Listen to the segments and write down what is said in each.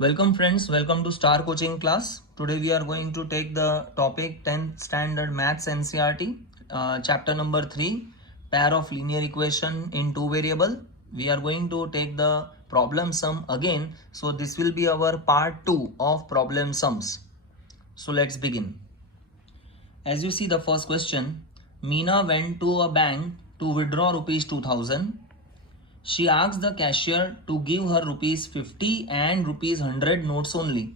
Welcome friends, welcome to Star Coaching class. Today we are going to take the topic 10th standard maths NCERT, chapter number 3, pair of linear equation in two variable. We are going to take the problem sum again. So this will be our part 2 of problem sums. So let's begin. As you see the first question, Meena went to a bank to withdraw rupees 2000. She asked the cashier to give her rupees 50 and rupees 100 notes only.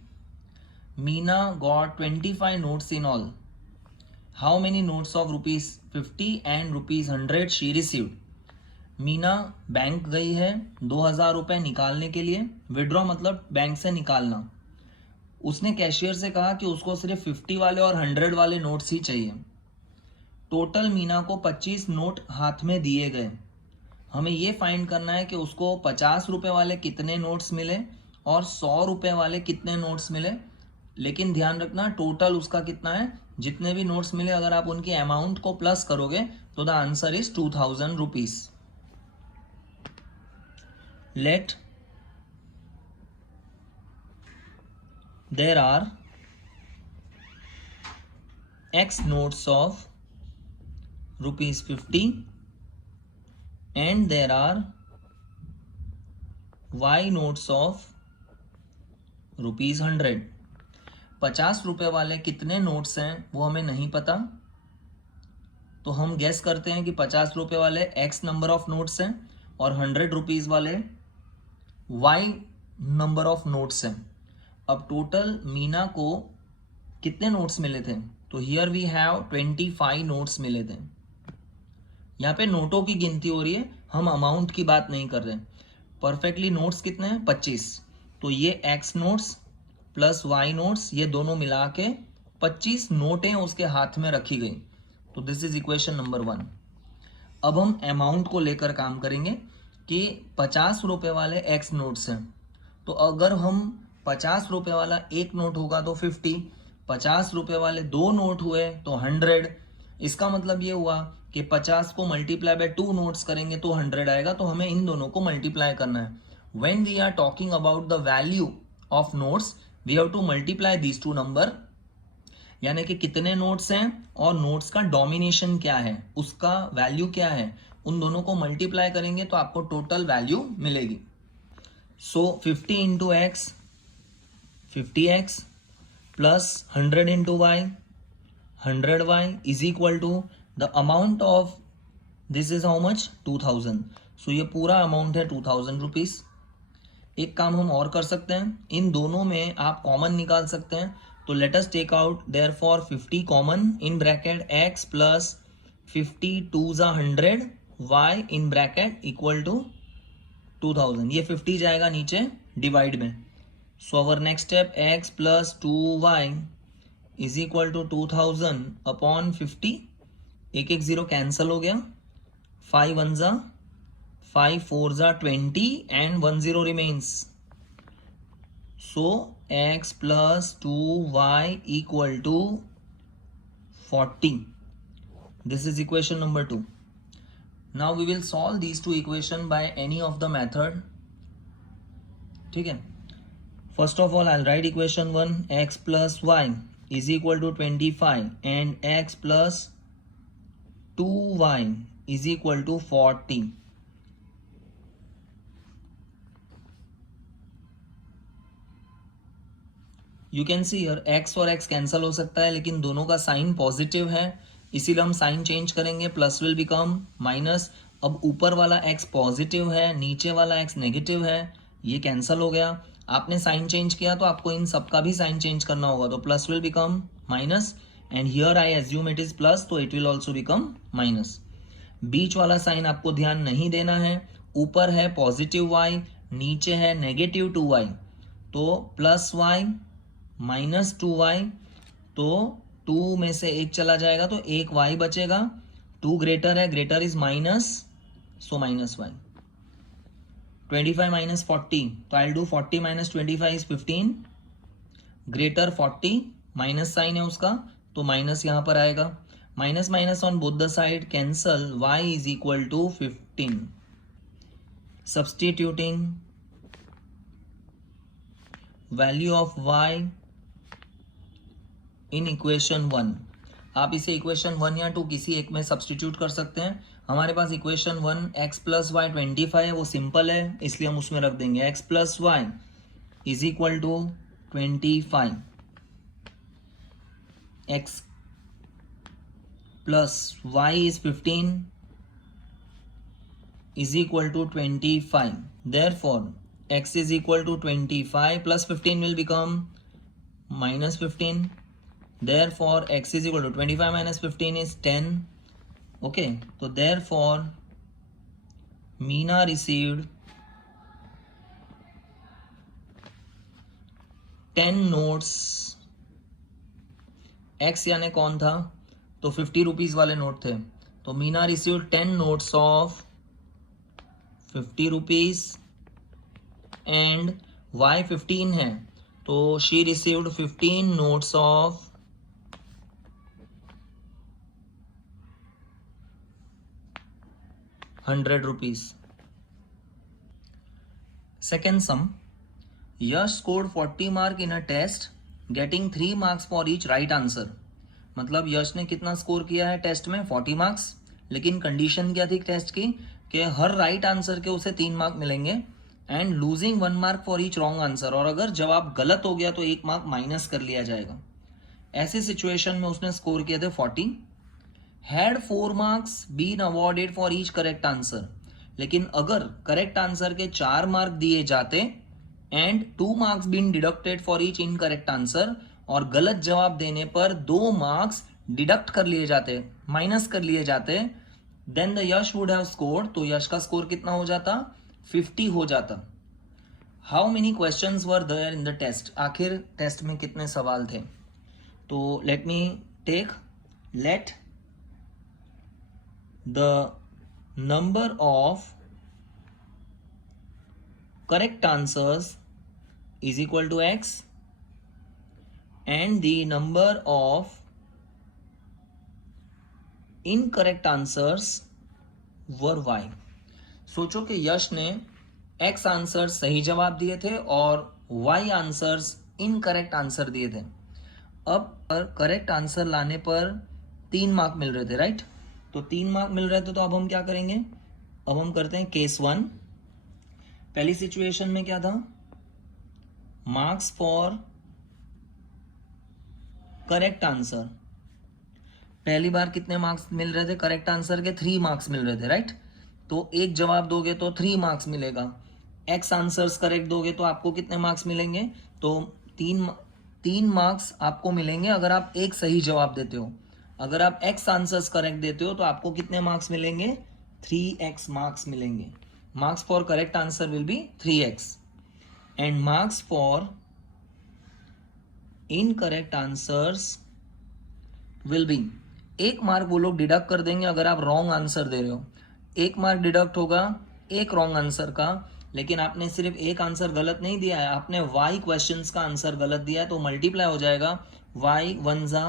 Meena got 25 notes in all. How many notes of rupees 50 and rupees 100 she received? Meena bank गई है 2000 रुपए निकालने के लिए. Withdraw मतलब bank से निकालना. उसने कैशियर से कहा कि उसको सिर्फ 50 वाले और 100 वाले नोट्स ही चाहिए. टोटल मीना को 25 नोट हाथ में दिए गए. हमें ये फाइंड करना है कि उसको 50 रुपए वाले कितने नोट्स मिले और 100 रुपए वाले कितने नोट्स मिले. लेकिन ध्यान रखना टोटल उसका कितना है. जितने भी नोट्स मिले अगर आप उनकी अमाउंट को प्लस करोगे तो the answer is 2000 rupees. Let there are x notes of rupees 50 and there are y notes of rupees 100. 50 रुपए वाले कितने नोट्स हैं वो हमें नहीं पता, तो हम गेस करते हैं कि 50 रुपए वाले x नंबर ऑफ नोट्स हैं और 100 रुपीज वाले y नंबर ऑफ नोट्स हैं. अब टोटल मीना को कितने नोट्स मिले थे, तो हियर वी हैव 25 नोट्स मिले थे. यहाँ पे नोटों की गिनती हो रही है, हम अमाउंट की बात नहीं कर रहे. परफेक्टली नोट्स कितने हैं 25, तो ये x notes plus y notes ये दोनों मिला के 25 नोटें उसके हाथ में रखी गई. तो दिस इज इक्वेशन नंबर 1. अब हम अमाउंट को लेकर काम करेंगे कि 50 रुपए वाले x नोट्स हैं, तो अगर हम 50 रुपए वाला एक नोट होगा तो 50, 50 रुपए वाले दो नोट हुए तो 100. इसका मतलब ये हुआ कि 50 को मल्टीप्लाई बाय 2 नोट्स करेंगे तो 100 आएगा. तो हमें इन दोनों को मल्टीप्लाई करना है. When we are talking about the value of notes we have to multiply these two number. यानी कि कितने नोट्स हैं और नोट्स का डोमिनेशन क्या है, उसका वैल्यू क्या है, उन दोनों को मल्टीप्लाई करेंगे तो आपको टोटल वैल्यू मिलेगी. So 50 into x 50x plus 100 into y 100y is equal to the amount of this is how much 2000. सो ये पूरा अमाउंट है 2000 रुपीज. एक काम हम और कर सकते हैं, इन दोनों में आप कॉमन निकाल सकते हैं. तो let us take out therefore 50 common in bracket x plus 50 2 जा 100 y in bracket equal to 2000. ये 50 जाएगा नीचे डिवाइड में. So our next step x plus 2y is equal to 2000 upon 50. एक एक जीरो कैंसल हो गया. 5 1 जा 5 4 जा 20 and 1 0 remains. So x plus 2y equal to 40. This is equation number 2. Now we will solve these two equation by any of the method. ठीक है. First of all I will write equation 1 x plus y is equal to 25 and x plus 2y is equal to 40. You can see here x और x cancel हो सकता है लेकिन दोनों का sign positive है, इसीलिए हम साइन चेंज करेंगे. Plus will become minus. अब ऊपर वाला x पॉजिटिव है, नीचे वाला x नेगेटिव है, ये कैंसल हो गया. आपने साइन चेंज किया तो आपको इन सब का भी साइन चेंज करना होगा. तो plus will become minus and here I assume it is plus, तो it will also become minus. बीच वाला साइन आपको ध्यान नहीं देना है. ऊपर है पॉजिटिव y, नीचे है नेगेटिव 2y. तो प्लस y माइनस 2y, तो 2 में से एक चला जाएगा तो एक y बचेगा. 2 ग्रेटर है, greater is minus, so minus y. 25 minus 40, तो I will do 40 minus 25 is 15. Greater 40, minus sign है उसका तो माइनस यहां पर आएगा. Minus minus on both the side cancel. y is equal to 15. Substituting value of y in equation 1। आप इसे equation 1 या 2 किसी एक में सब्सटीट्यूट कर सकते हैं। हमारे पास इक्वेशन 1 x प्लस वाई 25 है, वो सिंपल है इसलिए हम उसमें रख देंगे x plus y is equal to 25, x plus y is 15 is equal to 25. Therefore, x is equal to 25 plus 15 will become minus 15. Therefore, x is equal to 25 minus 15 is 10. Okay, so therefore, Meena received 10 notes. x यानी कौन था? तो 50 rupees वाले note थे, तो Meena received 10 notes of 50 rupees and y 15 है, तो she received 15 notes of 100 rupees. Second sum, Yash scored 40 mark in a test getting 3 marks for each right answer. मतलब यश ने कितना स्कोर किया है टेस्ट में? 40 मार्क्स, लेकिन कंडीशन क्या थी टेस्ट की कि हर राइट आंसर के उसे 3 मार्क मिलेंगे and losing 1 mark for each wrong answer, और अगर जवाब गलत हो गया तो 1 मार्क माइनस कर लिया जाएगा। ऐसे सिचुएशन में उसने स्कोर किए थे 40। Had 4 marks been awarded for each correct answer, लेकिन अगर करेक्ट आंसर के 4 मार्क दिए जाते and 2 marks been deducted for each incorrect answer, और गलत जवाब देने पर 2 मार्क्स डिडक्ट कर लिए जाते, माइनस कर लिए जाते, then the Yash would have scored, तो यश का स्कोर कितना हो जाता? 50 हो जाता। How many questions were there in the test? आखिर टेस्ट में कितने सवाल थे? तो let me take, let the number of correct answers is equal to x and the number of incorrect answers were y। सोचो कि यश ने x आंसर सही जवाब दिए थे और y आंसर्स इनकरेक्ट आंसर दिए थे। अब करेक्ट आंसर लाने पर 3 मार्क मिल रहे थे, राइट? तो 3 मार्क मिल रहे थे, तो अब हम क्या करेंगे? अब हम करते हैं केस 1। पहली सिचुएशन में क्या था? मार्क्स फॉर करेक्ट आंसर, पहली बार कितने मार्क्स मिल रहे थे? करेक्ट आंसर के 3 मार्क्स मिल रहे थे, राइट? तो एक जवाब दोगे तो 3 मार्क्स मिलेगा। x आंसर्स करेक्ट दोगे तो आपको कितने मार्क्स मिलेंगे? तो 3 मार्क्स आपको मिलेंगे अगर आप एक सही जवाब देते हो। अगर आप x आंसर्स करेक्ट देते हो तो आपको कितने मार्क्स मिलेंगे? 3x मार्क्स मिलेंगे। Marks for correct answer will be 3x and marks for incorrect answers will be, 1 mark वो लोग डिडक्ट कर देंगे अगर आप रॉन्ग आंसर दे रहे हो। 1 मार्क डिडक्ट होगा एक रॉन्ग आंसर का, लेकिन आपने सिर्फ एक आंसर गलत नहीं दिया है, आपने y क्वेश्चंस का आंसर गलत दिया है, तो मल्टीप्लाई हो जाएगा y 1 जा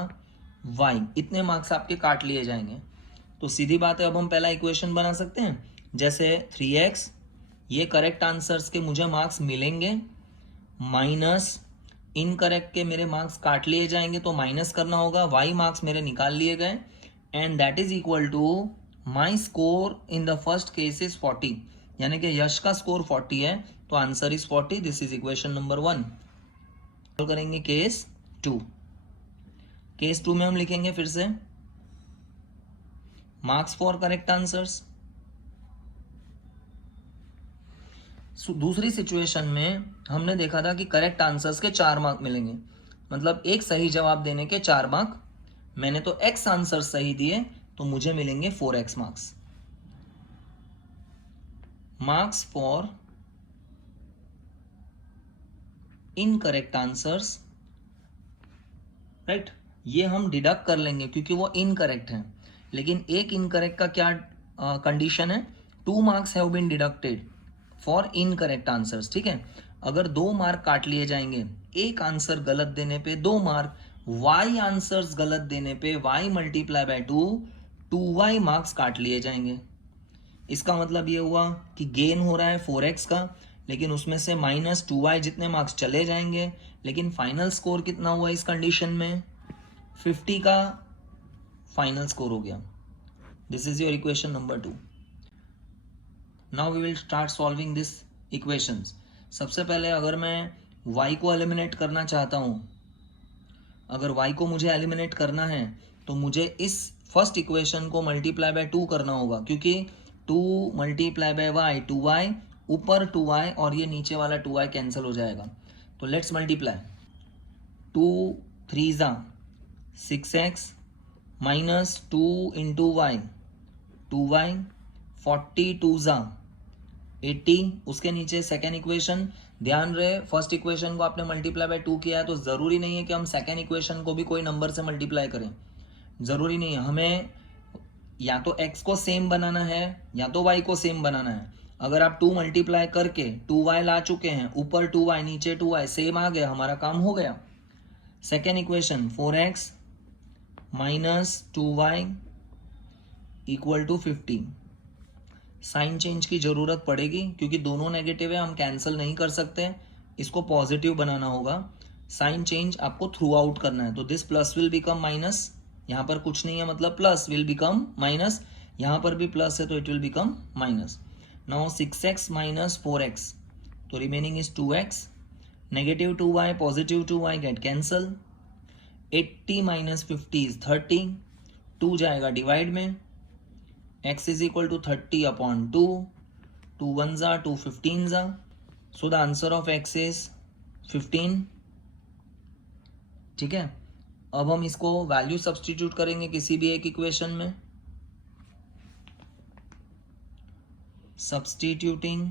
y, इतने मार्क्स आपके काट लिए जाएंगे। तो सीधी बात है, अब हम पहला इक्वेशन बना सकते हैं। जैसे 3x, ये करेक्ट आंसर्स के मुझे मार्क्स मिलेंगे, माइनस इनकरेक्ट के मेरे मार्क्स काट लिए जाएंगे, तो माइनस करना होगा, y मार्क्स मेरे निकाल लिए गए, and that is equal to my score in the first case is 40, यानी कि यश का स्कोर 40 है, तो answer is 40। This is equation number 1। Solve करेंगे केस 2। केस 2 में हम लिखेंगे फिर से मार्क्स फॉर करेक्ट आंसर्स। दूसरी सिचुएशन में हमने देखा था कि करेक्ट आंसर्स के 4 मार्क मिलेंगे, मतलब एक सही जवाब देने के 4 मार्क। मैंने तो x आंसर सही दिए तो मुझे मिलेंगे 4x marks. Marks for incorrect answers, right, ये हम डिडक्ट कर लेंगे क्योंकि वो इनकरेक्ट है, लेकिन एक इनकरेक्ट का क्या कंडीशन है? 2 marks have been deducted for incorrect answers, ठीक है? अगर 2 मार्क काट लिए जाएंगे, एक आंसर गलत देने पे 2 मार्क, y आंसर्स गलत देने पे y multiply by 2y marks काट लिए जाएंगे। इसका मतलब ये हुआ कि गेन हो रहा है 4x का, लेकिन उसमें से -2y जितने मार्क्स चले जाएंगे, लेकिन फाइनल स्कोर कितना हुआ इस कंडीशन में? 50 का फाइनल स्कोर हो गया. This is your equation number 2. Now we will start solving this equations. सबसे पहले अगर मैं y को एलिमिनेट करना चाहता हूँ, अगर y को मुझे एलिमिनेट करना है तो मुझे इस फर्स्ट इक्वेशन को मल्टीप्लाई बाय 2 करना होगा, क्योंकि 2 मल्टीप्लाई बाय y 2y, ऊपर 2y और ये नीचे वाला 2y कैंसिल हो जाएगा. तो लेट्स मल्टीप्लाई. 2 3 ज़ा 6x minus 2 into Y 2y, 42 ज़ा 80. उसके नीचे सेकेंड इक्वेशन. ध्यान रहे फर्स्ट इक्वेशन को आपने मल्टीप्लाई बाय 2 किया है तो ज़रूरी नहीं है कि हम सेकेंड इक्वेशन को भी कोई नंबर से मल्टीप्लाई करें. ज़रूरी नहीं है. हमें या तो x को सेम बनाना है या तो y को सेम बनाना है. अगर आप 2 मल्टीप्लाई करके 2y ला चुके हैं, ऊपर 2y नीचे 2y सेम आ गया, हमारा काम हो गया. Second equation 4x minus 2y equal to 50. Sign change की ज़रूरत पड़ेगी क्योंकि दोनों नेगेटिव है, हम कैंसिल नहीं कर सकते, इसको पॉजिटिव बनाना होगा. साइन चेंज आपको थ्रू आउट करना है. तो this plus will become minus, यहाँ पर कुछ नहीं है मतलब प्लस विल बिकम माइनस, यहाँ पर भी प्लस है तो it will become minus. Now 6x minus 4x, तो remaining is 2x. Negative 2y positive 2y get cancel. 80 minus 50 is 30. 2 जाएगा डिवाइड में. x is equal to 30 upon 2. 2 1 ज़ा 2 15 ज़ा. So the answer of x is 15. ठीक है. अब हम इसको वैल्यू सब्स्टिट्यूट करेंगे किसी भी एक इक्वेशन में. Substituting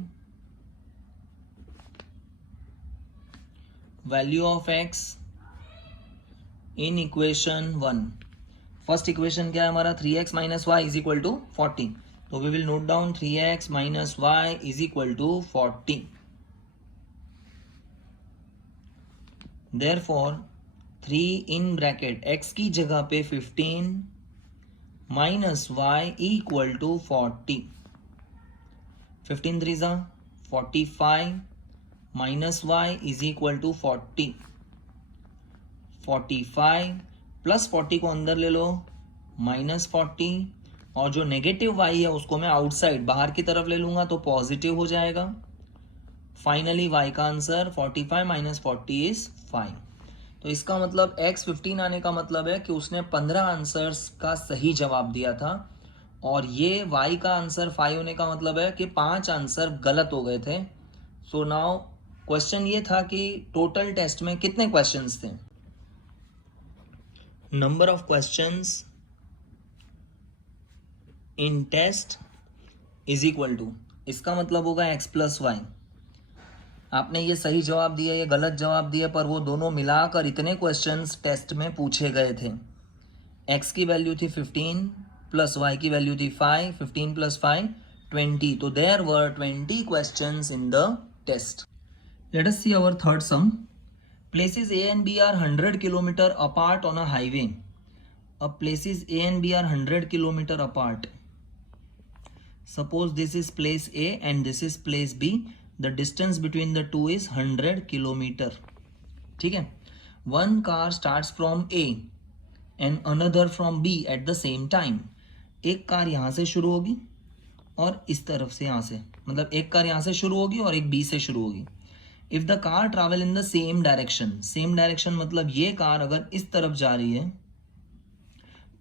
value of x in equation 1. First equation क्या है हमारा? 3x minus y is equal to 40. तो we will note down 3x minus y is equal to 40. Therefore 3 in bracket x की जगह पे 15 माइनस वाई इक्वल टू 40. 15 3 ज़ा 45 minus y is equal to 40. 45 plus 40 को अंदर ले लो माइनस 40, और जो नेगेटिव y है उसको मैं आउटसाइड बाहर की तरफ ले लूंगा तो पॉजिटिव हो जाएगा. फाइनली y का आंसर 45 माइनस 40 इज 5. तो इसका मतलब x 15 आने का मतलब है कि उसने 15 आंसर्स का सही जवाब दिया था, और ये y का आंसर 5 होने का मतलब है कि 5 आंसर गलत हो गए थे. सो नाउ क्वेश्चन ये था कि टोटल टेस्ट में कितने क्वेश्चंस थे. Number of questions in test is equal to, इसका मतलब होगा x प्लस वाई. आपने ये सही जवाब दिया, ये गलत जवाब दिया, पर वो दोनों मिलाकर इतने क्वेश्चंस टेस्ट में पूछे गए थे. x की वैल्यू थी 15 प्लस y की वैल्यू थी 5. 15 प्लस 5 20. तो there were 20 questions in the test. Let us see our third sum. Places A and B are 100 km apart on a highway. Places A and B are 100 km apart. Suppose this is place A and this is place B. The distance between the two is 100 km. ठीक है. One car starts from A and another from B at the same time. एक car यहाँ से शुरू होगी और इस तरफ से यहाँ से, मतलब एक कार यहाँ से शुरू होगी और एक B से शुरू होगी. If the car travel in the same direction, same direction मतलब ये कार अगर इस तरफ जा रही है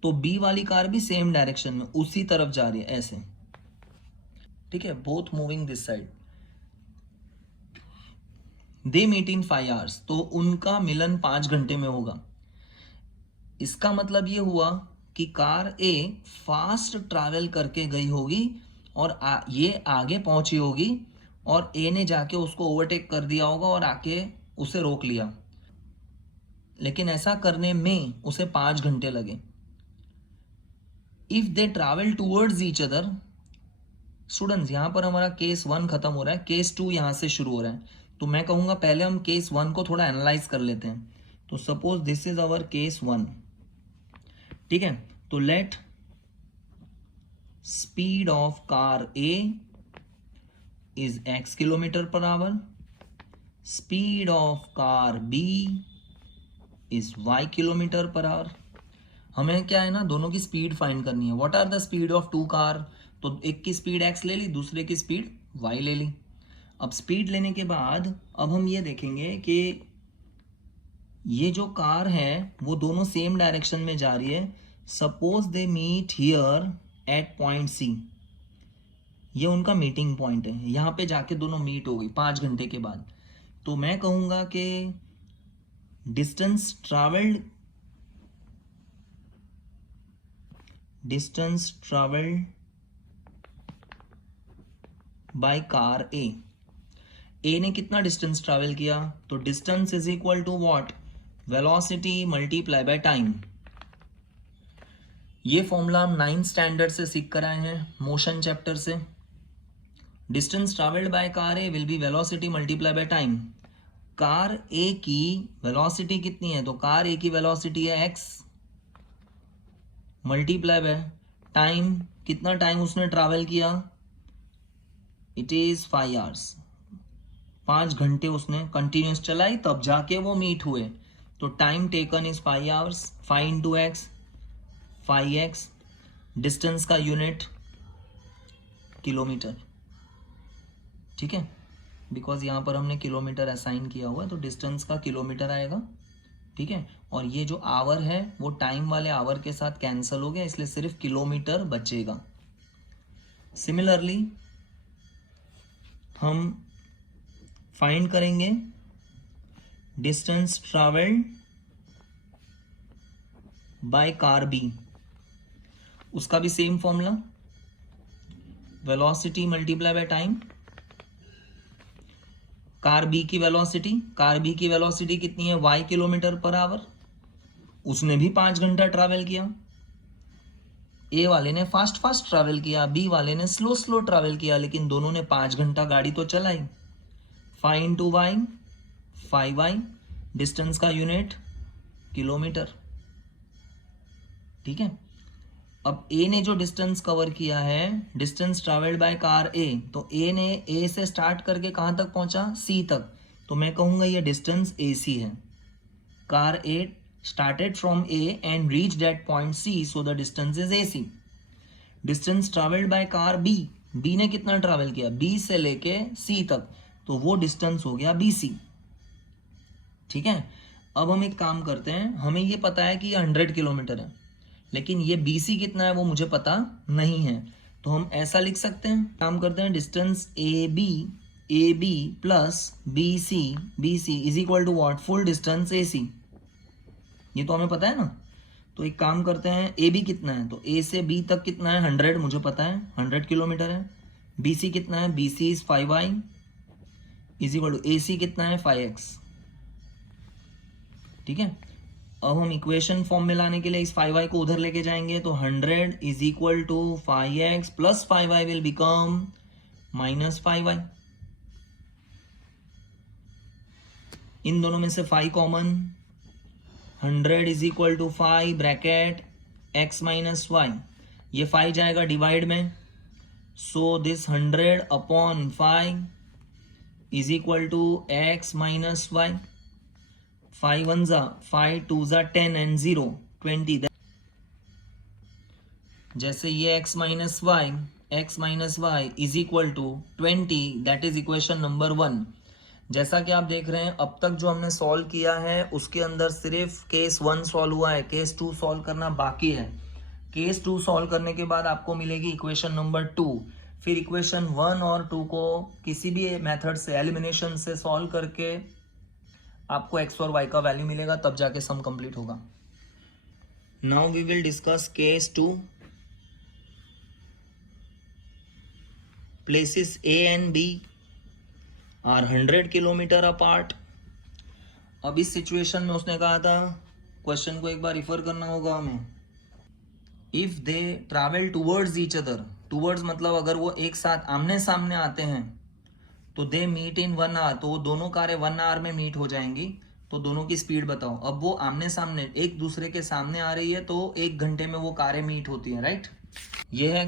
तो बी वाली कार भी सेम डायरेक्शन में उसी तरफ जा रही है, ऐसे. ठीक है. Both moving this side. They meet in 5 hours, तो उनका मिलन 5 घंटे में होगा. इसका मतलब ये हुआ कि कार ए फास्ट ट्रैवल करके गई होगी और ये आगे पहुंची होगी, और ए ने जाके उसको ओवरटेक कर दिया होगा और आके उसे रोक लिया, लेकिन ऐसा करने में उसे 5 घंटे लगे. If they travel towards each other. Students यहां पर हमारा केस 1 खत्म हो रहा है, केस 2 यहां से शुरू हो रहा है. तो मैं कहूंगा पहले हम केस 1 को थोड़ा एनालाइज कर लेते हैं. तो suppose this is our case 1. ठीक है. तो let speed of car A is x kilometre per hour, speed of car B is y kilometre per hour. हमें क्या है ना, दोनों की स्पीड फाइंड करनी है। What are the speed of two car, तो एक की स्पीड x ले ली, दूसरे की स्पीड y ले ली। अब स्पीड लेने के बाद अब हम ये देखेंगे कि ये जो कार है वो दोनों सेम डायरेक्शन में जा रही है। Suppose they meet here at point C, ये उनका मीटिंग पॉइंट है, यहाँ पे जाके दोनों मीट हो गई 5 घंटे के बाद। तो मैं कहूँगा कि distance travelled by car A ने कितना डिस्टेंस ट्रैवल किया, तो distance is equal to what, velocity multiply by time. ये फॉर्मूला हम 9th स्टैंडर्ड से सीख कर आए हैं, मोशन चैप्टर से। Distance travelled by car A will be velocity multiply by time. Car A की वेलोसिटी कितनी है, तो कार ए की वेलोसिटी है x मल्टीप्लाई बाय टाइम, कितना टाइम उसने ट्रैवल किया, इट इज 5 आवर्स, 5 घंटे उसने कंटिन्यूस चलाई, तब जाके वो मीट हुए। तो time taken is 5 hours, 5 into x 5x, distance का यूनिट किलोमीटर, ठीक है, बिकॉज यहाँ पर हमने किलोमीटर असाइन किया हुआ है तो डिस्टेंस का किलोमीटर आएगा, ठीक है। और ये जो आवर है वो टाइम वाले आवर के साथ कैंसिल हो गया, इसलिए सिर्फ किलोमीटर बचेगा। सिमिलरली हम फाइंड करेंगे distance travelled by car B, उसका भी same formula, velocity multiply by time. Car B की वेलोसिटी कितनी है, y किलोमीटर पर आवर, उसने भी 5 घंटा ट्रैवल किया। ए वाले ने फास्ट ट्रैवल किया, बी वाले ने स्लो ट्रैवल किया, लेकिन दोनों ने 5 घंटा गाड़ी तो चलाई। 5 इंटू वाई 5y, डिस्टेंस का यूनिट किलोमीटर, ठीक है। अब ए ने जो डिस्टेंस कवर किया है, डिस्टेंस ट्रैवल्ड बाय कार ए, तो ए ने ए से स्टार्ट करके कहाँ तक पहुंचा, सी तक, तो मैं कहूँगा ये डिस्टेंस AC है। Car A started from A and reached at point C, so the distance is AC. Distance traveled by car B, B ने कितना ट्रैवल किया, B से लेके C तक, तो वो डिस्टेंस हो गया BC, ठीक है। अब हम एक काम करते हैं, हमें ये पता है कि ये 100 किलोमीटर है, लेकिन ये BC कितना है वो मुझे पता नहीं है, तो हम ऐसा लिख सकते हैं, काम करते हैं, distance AB plus BC is equal to what, full distance AC, ये तो हमें पता है ना। तो एक काम करते हैं, AB कितना है, तो A से B तक कितना है, 100 मुझे पता है, 100 किलोमीटर है। BC कितना है, BC is 5y is equal to AC कितना है, 5x, ठीक है। अब हम इक्वेशन फॉर्म में लाने के लिए इस 5y को उधर लेके जाएंगे, तो 100 is equal to 5x plus 5y will become minus 5y। इन दोनों में से 5 common, 100 is equal to 5 bracket x minus y, ये 5 जाएगा डिवाइड में, so this 100 upon 5 is equal to x minus y, 5 1 जा 5 2 जा 10 एंड 0 20। जैसे ये x minus y is equal to 20, that is equation number 1। जैसा कि आप देख रहे हैं अब तक जो हमने सॉल्व किया है उसके अंदर सिर्फ केस 1 सॉल्व हुआ है, केस 2 सॉल्व करना बाकी है। केस 2 सॉल्व करने के बाद आपको मिलेगी इक्वेशन नंबर 2, फिर इक्वेशन 1 और 2 को किसी भी मेथड से, एलिमिनेशन से सॉल्व करके आपको x और y का वैल्यू मिलेगा, तब जाके सम कंप्लीट होगा। Now we will discuss case 2। Places A and B are 100 kilometre apart. अब इस सिचुएशन में उसने कहा था, क्वेश्चन को एक बार रिफर करना होगा हमें, if they travel towards each other, towards मतलब अगर वो एक साथ आमने सामने आते हैं तो दे मीट इन 1 आवर, तो वो दोनों कारें 1 आवर में मीट हो जाएंगी, तो दोनों की स्पीड बताओ। अब वो आमने सामने एक दूसरे के सामने आ रही है तो 1 घंटे में वो कारें मीट होती हैं, राइट। ये है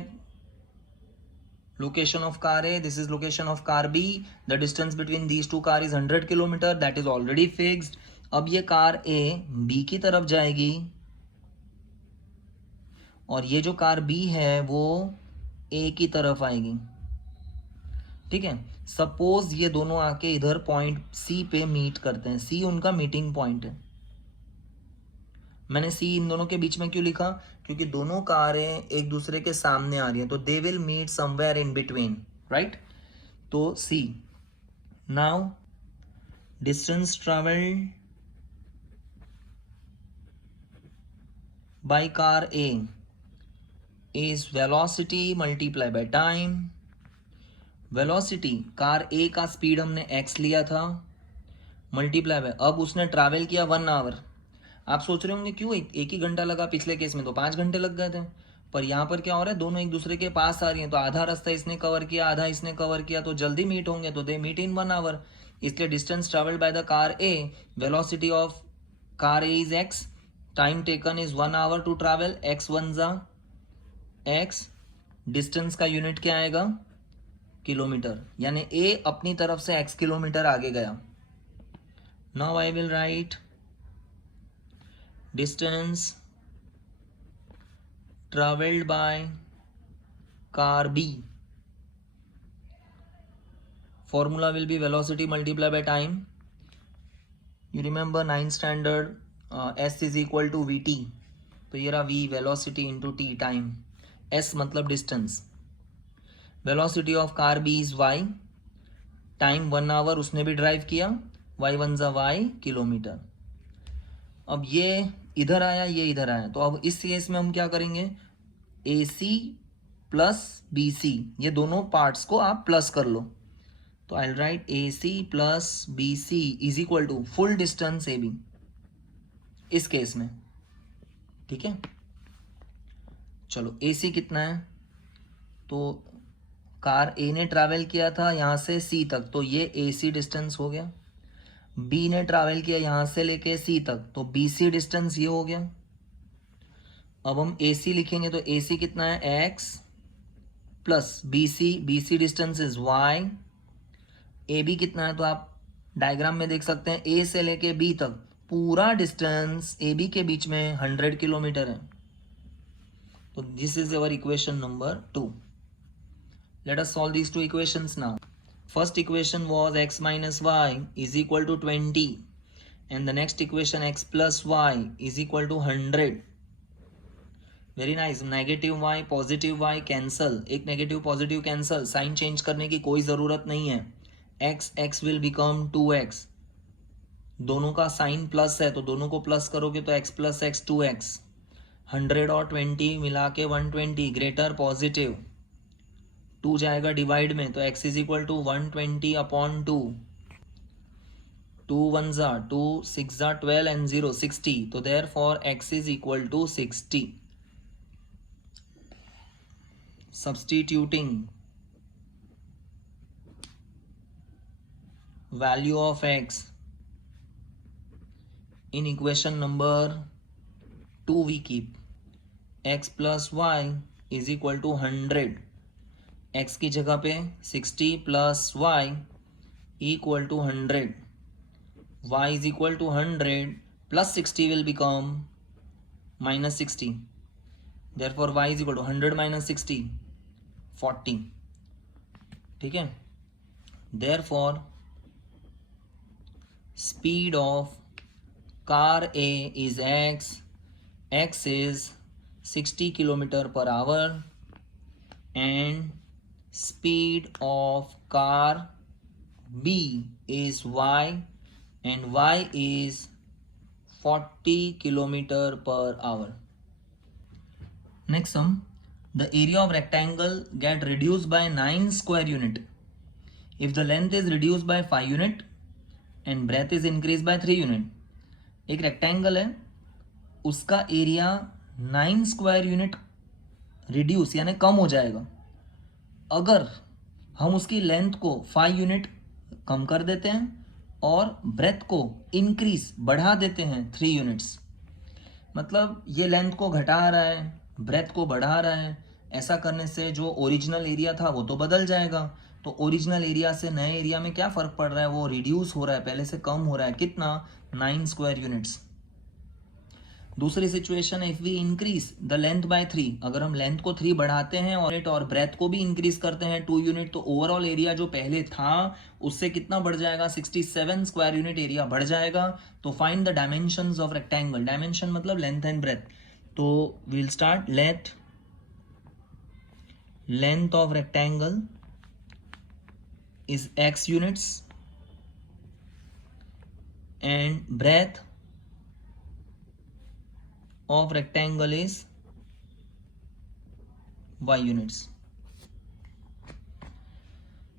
location of car A, this is location of car B, the distance between these two car is 100 kilometre, that is already fixed. अब ये कार A B की तरफ जाएगी और ये जो कार B है वो A की तरफ आएगी, ठीक है। सपोज ये दोनों आके इधर पॉइंट C पे मीट करते हैं, C उनका मीटिंग पॉइंट है। मैंने C इन दोनों के बीच में क्यों लिखा, क्योंकि दोनों कारें एक दूसरे के सामने आ रही हैं, तो they will meet somewhere in between, right. तो C now distance travelled by car A is velocity multiply by time. Velocity car A का स्पीड हमने x लिया था, मल्टीप्लाई बाय, अब उसने ट्रैवल किया 1 आवर। आप सोच रहे होंगे क्यों एक ही घंटा लगा, पिछले केस में तो 5 घंटे लग गए थे, पर यहाँ पर क्या हो रहा है, दोनों एक दूसरे के पास आ रही हैं, तो आधा रास्ता इसने कवर किया, आधा इसने कवर किया, तो जल्दी मीट होंगे, तो दे मीट इन 1 आवर। इसलिए distance travelled by the car A, velocity of car A is x, time taken is 1 hour to travel, x 1 जा x, डिस्टेंस का यूनिट क्या आएगा, किलोमीटर, यानी A अपनी तरफ से x किलोमीटर आगे गया। Now I will right distance traveled by car B, formula will be velocity multiplied by time. You remember 9th standard S is equal to Vt, तो ये रहा V velocity into T time, S मतलब distance, velocity of car B is y, time 1 hour उसने भी drive किया, y 1 जा y kilometre. अब ये इधर आया, ये इधर आया, तो अब इस केस में हम क्या करेंगे, AC प्लस BC, ये दोनों पार्ट्स को आप प्लस कर लो, तो I will write AC plus BC is equal to full distance AB इस केस में, ठीक है। चलो AC कितना है, तो कार A ने ट्रैवल किया था यहाँ से C तक, तो ये AC डिस्टेंस हो गया। B ने ट्रैवल किया यहाँ से लेके C तक, तो BC डिस्टेंस ये हो गया। अब हम AC लिखेंगे, तो AC कितना है, x plus BC distance is y, AB कितना है, तो आप डायग्राम में देख सकते हैं A से लेके B तक पूरा डिस्टेंस AB के बीच में 100 किलोमीटर है। तो this is our equation number 2। Let us solve these 2 equations now. First equation was x minus y is equal to 20 and the next equation x plus y is equal to 100. Very nice. Negative y positive y cancel, एक negative positive cancel, sign change करने की कोई ज़रूरत नहीं है, x will become 2x, दोनों का sign plus है तो दोनों को प्लस करोगे तो x प्लस x 2x, 100 और 20 मिला के 120, ग्रेटर पॉजिटिव, 2 जाएगा डिवाइड में, तो x is equal to 120 upon 2, 2 1 जा 2, 6 जा 12 and 0 60, तो देयर फॉर x is equal to 60। Substituting value of x in equation number 2 we keep x plus y is equal to 100, x की जगह पे 60 plus y equal to 100, y is equal to 100 plus 60 will become minus 60, therefore y is equal to 100 minus 60 40, ठीक है। Therefore speed of car A is x is 60 kilometre per hour and speed of car B is y and y is 40 kilometer per hour. Next sum, the area of rectangle get reduced by 9 square unit if the length is reduced by 5 unit and breadth is increased by 3 unit. एक rectangle है, उसका area 9 square unit reduce यानी कम हो जाएगा अगर हम उसकी length को 5 यूनिट कम कर देते हैं और ब्रेथ को इंक्रीज बढ़ा देते हैं 3 यूनिट्स। मतलब ये लेंथ को घटा रहा है, ब्रेथ को बढ़ा रहा है, ऐसा करने से जो ओरिजिनल एरिया था वो तो बदल जाएगा। तो ओरिजिनल एरिया से नए एरिया में क्या फ़र्क पड़ रहा है, वो रिड्यूस हो रहा है, पहले से कम हो रहा है। कितना, 9 स्क्वायर यूनिट्स। दूसरी सिचुएशन है, if we increase the length by 3, अगर हम लेंथ को 3 बढ़ाते हैं और ब्रेथ को भी इंक्रीज करते हैं 2 यूनिट, तो ओवरऑल एरिया जो पहले था उससे कितना बढ़ जाएगा, 67 स्क्वायर यूनिट एरिया बढ़ जाएगा। तो find the dimensions of rectangle, dimension मतलब लेंथ एंड ब्रेथ। तो we'll start, length of rectangle is x units and breadth of rectangle is y units।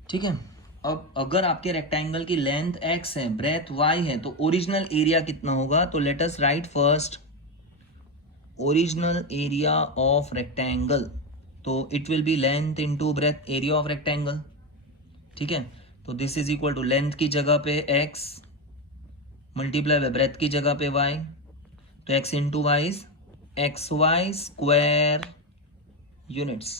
ठीक है। अब अगर आपके रेक्टेंगल की लेंथ x है, ब्रेथ y है, तो ओरिजिनल एरिया कितना होगा। तो let us write first original area of rectangle. तो it will be length into breadth, area of rectangle. ठीक है। तो this is equal to length की जगह पे x मल्टीप्लाई बाय ब्रेथ की जगह पे y, तो x into y is x y square units.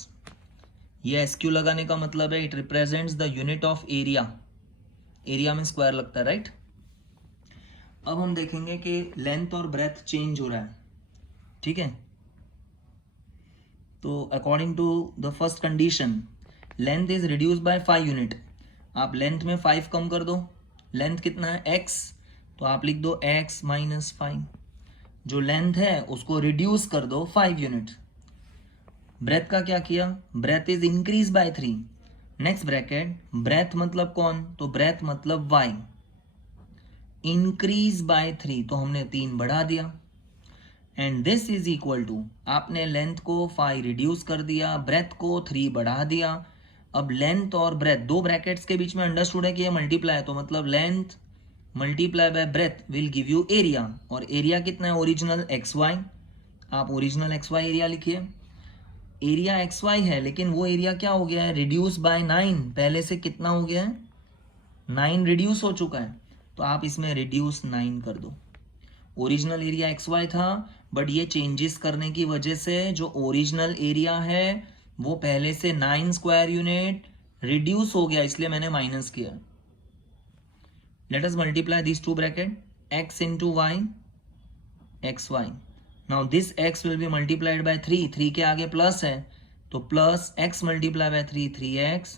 ये SQ लगाने का मतलब है it represents the unit of area, area में स्क्वायर लगता है, राइट। अब हम देखेंगे कि लेंथ और ब्रेथ चेंज हो रहा है। ठीक है। तो according to the first condition, length is reduce by 5 unit. आप लेंथ में 5 कम कर दो, लेंथ कितना है x, तो आप लिख दो x माइनस 5। जो लेंथ है उसको रिड्यूस कर दो 5 यूनिट। ब्रेथ का क्या किया, breadth is increase by 3। Next bracket, breadth मतलब कौन, तो ब्रेथ मतलब y, इंक्रीज बाय 3, तो हमने 3 बढ़ा दिया। And this is equal to, आपने लेंथ को 5 रिड्यूस कर दिया, ब्रेथ को 3 बढ़ा दिया। अब लेंथ और ब्रेथ, दो ब्रैकेट्स के बीच में अंडरस्टूड है कि ये मल्टीप्लाई, तो मतलब length multiply by breath will give you area. और एरिया कितना है, ओरिजिनल XY। आप ओरिजिनल XY एरिया लिखिए। एरिया XY है, लेकिन वो एरिया क्या हो गया है, रिड्यूस बाय 9। पहले से कितना हो गया है, 9 रिड्यूस हो चुका है। तो आप इसमें रिड्यूस 9 कर दो। ओरिजिनल एरिया XY था, बट ये चेंजेस करने की वजह से जो ओरिजिनल एरिया है वो पहले से 9 स्क्वायर यूनिट रिड्यूस हो गया, इसलिए मैंने माइनस किया। Let us multiply this two bracket, x into y XY। Now this x will be multiplied by 3, 3 के आगे प्लस है, तो plus x multiply by 3, 3x।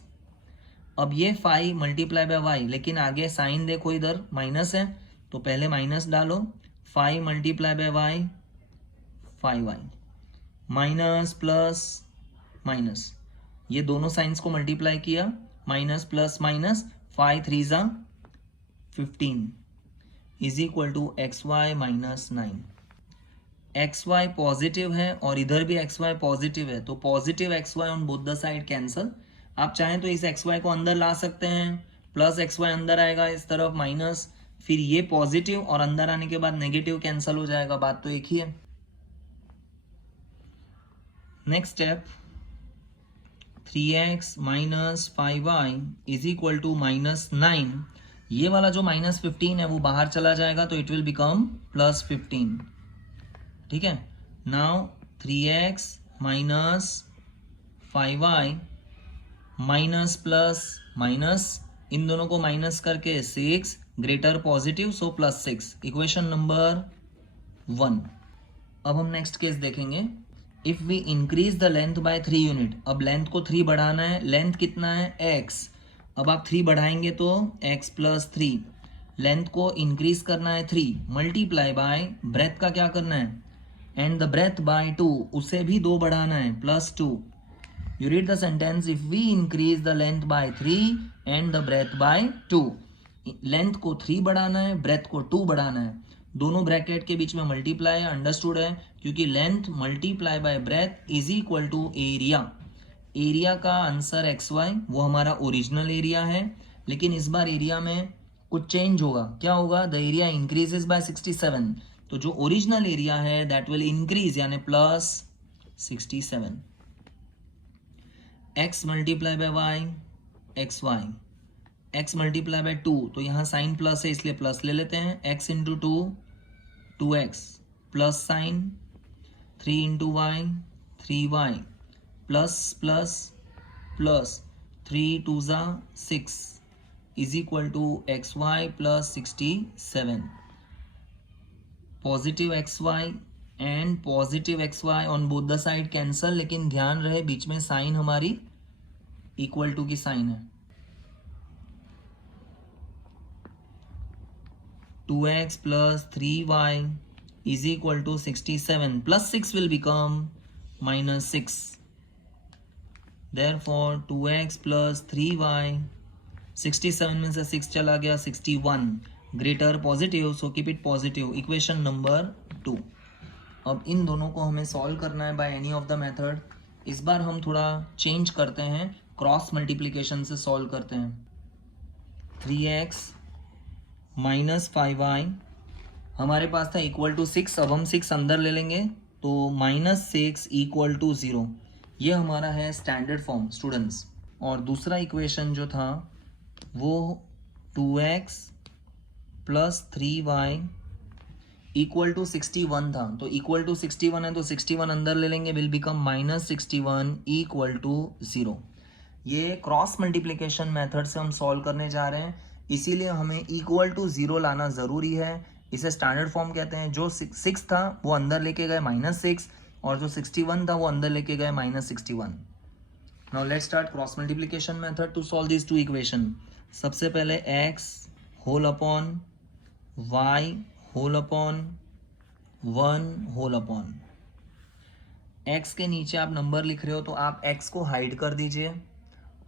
अब ये 5 मल्टीप्लाई बाय y, लेकिन आगे साइन देखो इधर माइनस है, तो पहले माइनस डालो। 5 multiply by y 5y, minus plus minus, ये दोनों साइंस को मल्टीप्लाई किया, माइनस प्लस माइनस, 5 3 जा 15 is equal to XY minus 9। XY positive है और इधर भी XY पॉजिटिव है, तो positive XY on both the side cancel. आप चाहें तो इस XY को अंदर ला सकते हैं, प्लस XY अंदर आएगा इस तरफ माइनस, फिर ये पॉजिटिव और अंदर आने के बाद नेगेटिव कैंसल हो जाएगा, बात तो एक ही है। Next step, 3x minus 5y is equal to minus 9। ये वाला जो माइनस 15 है वो बाहर चला जाएगा, तो इट विल बिकम प्लस 15। ठीक है। Now 3x minus 5y minus plus minus, इन दोनों को माइनस करके 6 greater positive, so plus 6। Equation number 1। अब हम नेक्स्ट केस देखेंगे। If we increase the length by 3 unit, अब लेंथ को 3 बढ़ाना है, लेंथ कितना है x, अब आप 3 बढ़ाएंगे तो x प्लस 3, लेंथ को इंक्रीज करना है 3 मल्टीप्लाई बाय ब्रेथ का क्या करना है, एंड द ब्रेथ बाय 2, उसे भी 2 बढ़ाना है, plus 2। You read the sentence, if we increase the length by 3 and the breadth by 2। Length को 3 बढ़ाना है, ब्रेथ को 2 बढ़ाना है, दोनों ब्रैकेट के बीच में मल्टीप्लाई है, अंडरस्टूड है, क्योंकि length multiply by breadth is equal to area. Area का आंसर XY, वो हमारा ओरिजिनल एरिया है, लेकिन इस बार एरिया में कुछ चेंज होगा। क्या होगा, द एरिया इंक्रीजेस बाय 67, तो जो ओरिजिनल एरिया है दैट विल इंक्रीज, यानी plus 67। x multiply by Y XY, x multiply by 2, तो यहाँ साइन प्लस है इसलिए प्लस ले लेते हैं, x into 2 2x plus sign, 3 into Y 3y plus plus plus 3 2 ज़ा 6 is equal to X Y plus 67. Positive X Y and positive X Y on both the side cancel, लेकिन ध्यान रहे बीच में साइन हमारी equal to की sign है. 2x plus 3y is equal to 67 plus 6 will become minus 6. Therefore 2x plus 3y 67 में से 6 चला गया 61 greater positive, so keep it positive. Equation number 2. अब इन दोनों को हमें सॉल्व करना है bye any of the method. इस बार हम थोड़ा चेंज करते हैं, क्रॉस मल्टीप्लिकेशन से सॉल्व करते हैं. 3x माइनस 5y हमारे पास था इक्वल टू 6. अब हम 6 अंदर ले लेंगे तो -6 इक्वल टू 0. ये हमारा है स्टैंडर्ड फॉर्म स्टूडेंट्स. और दूसरा इक्वेशन जो था वो 2x plus 3y equal to 61 था. तो इक्वल टू 61 है तो 61 अंदर ले लेंगे, विल बिकम -61 इक्वल टू 0. ये क्रॉस मल्टीप्लिकेशन मेथड से हम सॉल्व करने जा रहे हैं, इसीलिए हमें इक्वल टू 0 लाना ज़रूरी है. इसे स्टैंडर्ड फॉर्म कहते हैं. जो 6 था वो अंदर लेके गए -6 और जो 61 था वो अंदर लेके गए -61. Now let's start cross multiplication method to solve this two equation. सबसे पहले x whole upon y whole upon 1 whole upon. x के नीचे आप नंबर लिख रहे हो तो आप x को हाइड कर दीजिए.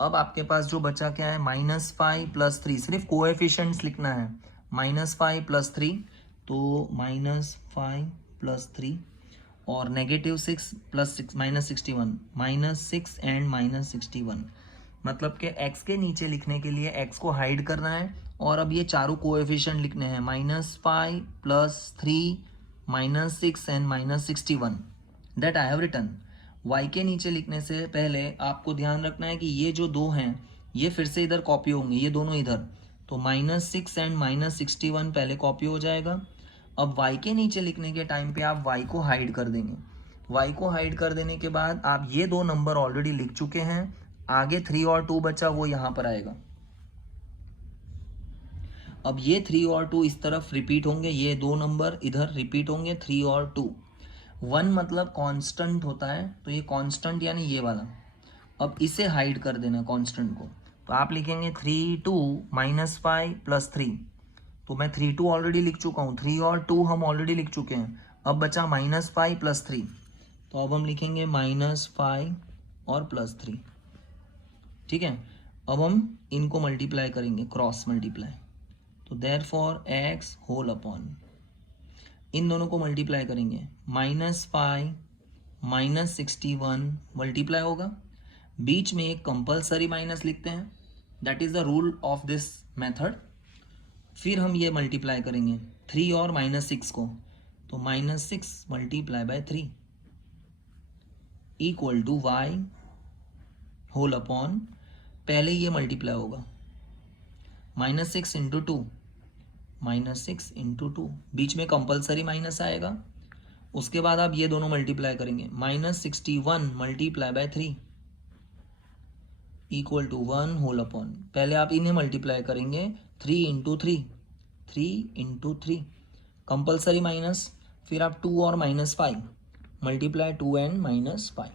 अब आपके पास जो बचा क्या है, -5 प्लस 3. सिर्फ कोएफिशिएंट्स लिखना है. -5 प्लस 3 तो -5 प्लस 3 और -6 प्लस 6 -61 -6 एंड -61. मतलब कि x के नीचे लिखने के लिए x को हाइड करना है और अब ये चारों कोएफिशिएंट लिखने हैं. -5 plus 3 -6 and -61 that I have written. y के नीचे लिखने से पहले आपको ध्यान रखना है कि ये जो दो हैं ये फिर से इधर कॉपी होंगे, ये दोनों इधर. तो -6 एंड -61 पहले कॉपी हो जाएगा. अब y के नीचे लिखने के टाइम पे आप y को हाइड कर देंगे. y को हाइड कर देने के बाद आप ये दो नंबर ऑलरेडी लिख चुके हैं. आगे 3 और 2 बचा वो यहाँ पर आएगा. अब ये 3 और 2 इस तरफ रिपीट होंगे, ये दो नंबर इधर रिपीट होंगे 3 और 2. 1 मतलब कांस्टेंट होता है, तो ये कांस्टेंट यानी ये वाला. अब इसे हाइड कर देना कांस्टेंट को. तो आप लिखेंगे 3 2 -5 प्लस 3. तो मैं 3 2 ऑलरेडी लिख चुका हूँ, 3 और 2 हम ऑलरेडी लिख चुके हैं. अब बचा -5 प्लस 3. तो अब हम लिखेंगे -5 और प्लस 3. ठीक है. अब हम इनको मल्टीप्लाई करेंगे, क्रॉस मल्टीप्लाई. तो देयरफॉर x होल अपॉन इन दोनों को मल्टीप्लाई करेंगे. -5 -61 मल्टीप्लाई होगा. बीच में एक कंपलसरी माइनस लिखते हैं, that is the rule of this method. फिर हम ये मल्टीप्लाई करेंगे 3 और -6 को. तो -6 multiply by 3 equal to y whole upon. पहले ये मल्टीप्लाई होगा -6 इंटू 2 -6 इंटू 2. बीच में कंपलसरी माइनस आएगा. उसके बाद आप ये दोनों मल्टीप्लाई करेंगे. -61 multiply by 3 equal to 1 whole upon. पहले आप इन्हें मल्टीप्लाई करेंगे 3 इंटू 3 कंपलसरी माइनस. फिर आप 2 और -5 मल्टीप्लाई 2 एंड -5.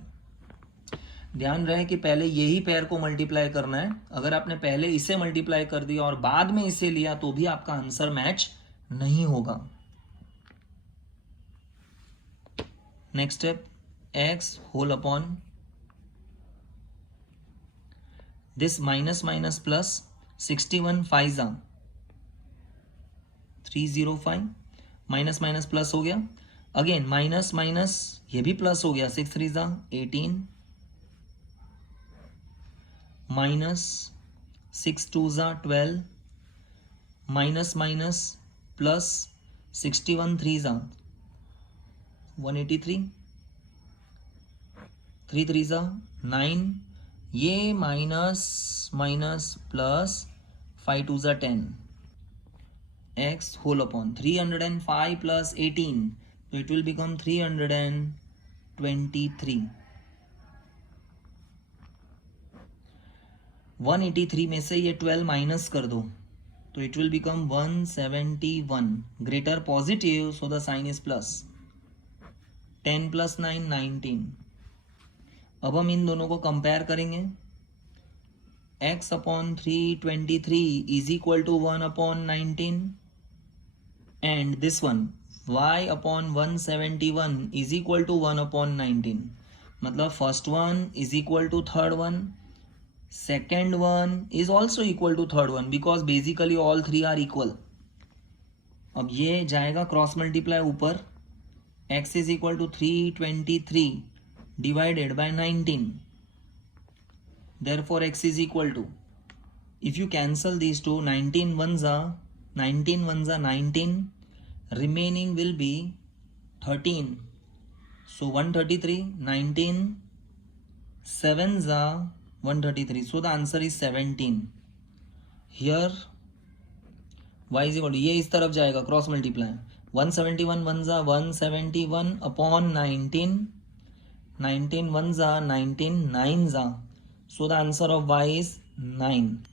ध्यान रहे कि पहले यही पेयर को मल्टीप्लाई करना है. अगर आपने पहले इसे मल्टीप्लाई कर दिया और बाद में इसे लिया तो भी आपका आंसर मैच नहीं होगा. Next step x whole upon this minus plus 61 5 जा 305 माइनस प्लस हो गया. अगेन माइनस ये भी प्लस हो गया 6 3 जा 18 -6 2 जा 12 माइनस प्लस 61 3 जा 183 3 3 जा 9. ये माइनस प्लस 5 2 जा 10. x होल अपॉन 305 प्लस 18 तो इट विल बिकम 323. 183 में से ये 12 माइनस कर दो तो it will become 171 greater positive, so the sign is plus. 10 + 9 19. अब हम इन दोनों को कंपेयर करेंगे. x/323 is equal to 1/19 and this one y/171 is equal to 1/19. मतलब first one is equal to third one, second one is also equal to third one because basically all three are equal. अब ये जाएगा cross multiply ऊपर. x is equal to 323 divided by 19. Therefore x is equal to, if you cancel these two, 19 ones are 19, remaining will be 13. So 133, 19 sevens are 133. So the answer is 17. Here y is equal to, ये इस तरफ जाएगा cross multiply. 171 ones are 171 upon 19. 19 ones are 19 nines are. So the answer of y is 9.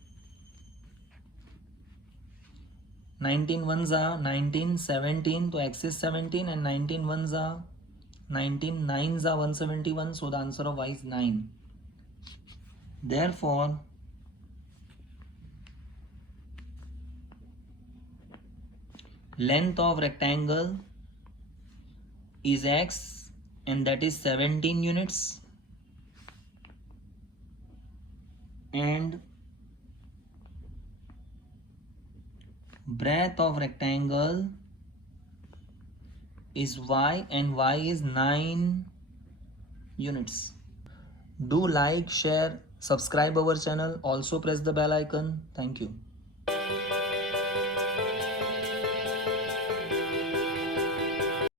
19 ones are 19, 17, so x is 17, and 19 ones are 19 nines are 171, so the answer of y is 9. Therefore length of rectangle is x and that is 17 units, and breadth of rectangle is y and y is 9 units. Do like, share, subscribe our channel, also press the bell icon. Thank you.